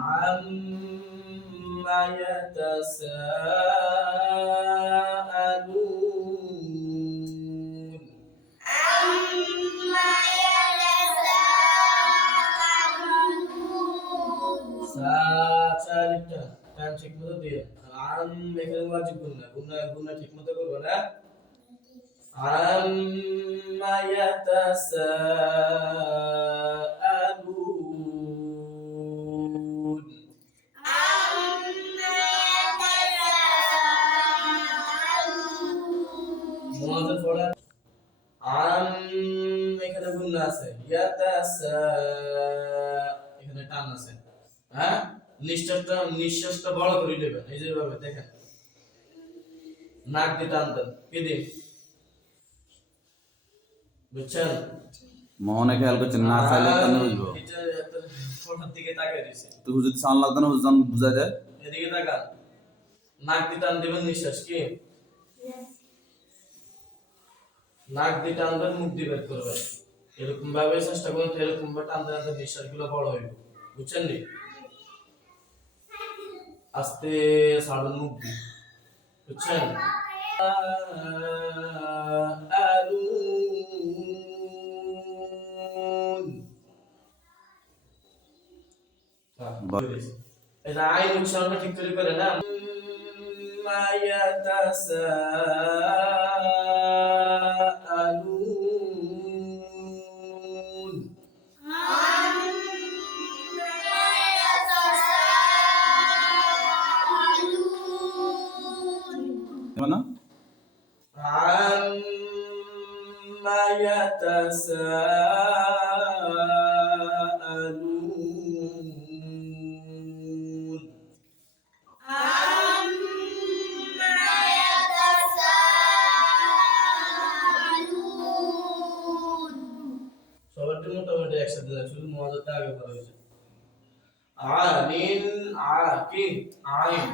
عما يتساءلون عما يتساءلون সা- সা লিখটা টান ঠিক মতো দিও আম এখানে ওয়াজিব গুন্না গুন্না গুন্না ঠিক মতো করবে না عما يتساءلون পড়া আম এখানে গুন্না আছে। ইয়াতাসা এখানে টান আছে। হ্যাঁ? নিঃশ্বাসটা নিঃশ্বাসটা বড় করে নেবেন এই যে ভাবে দেখেন। নাক দিয়ে টান দেন কি দিয়ে? বুঝছেন? খেয়াল করছেন না চাইলে কেন বুঝব ফোনের দিকে তাকিয়ে দিছে তো যদি সাউন্ড লাগতো না হুজুর বুঝাই দেয়? এদিকে তাকান। নাক দিয়ে টান দিবেন নিঃশ্বাস কি? নাক দিয়ে টানবেন মুখ দিয়ে বের করবেন এরকম ভাবে চেষ্টা করুন এরকম ভাবে টানতে টানতে নিঃশ্বাসগুলো বড় হইব। বুঝছেন নি? আস্তে ছাড়বেন মুখ দিয়ে। বুঝছেন? এটা আইন উচ্চারণটা ঠিক করে করে না মা ইয়াতাসাআলুন عما يتساءلون عما يتساءلون সবারটি মোটামুটি একসাথে যায় শুধু মজাটা আগে করা হয়েছে আলিন আকিন আইন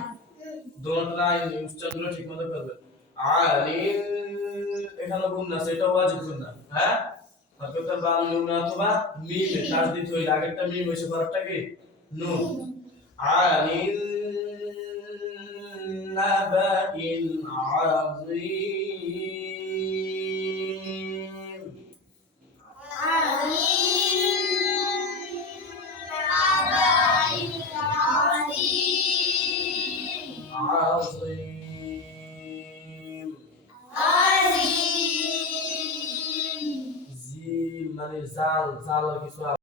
দোনোটা আইন উচ্চারণগুলো ঠিক মতো করবে আলিন এটা লগুন না সেটা ওয়াজিব না হ্যাঁ তারপরটা বা নুন অথবা মিম তাসদীদ হইলে আগেরটা মিম হইছে পরেরটা কি নুন আলিন নাবাইল আযীম আলিন নাবাইল আযীম আযীম জাল জাল কিছু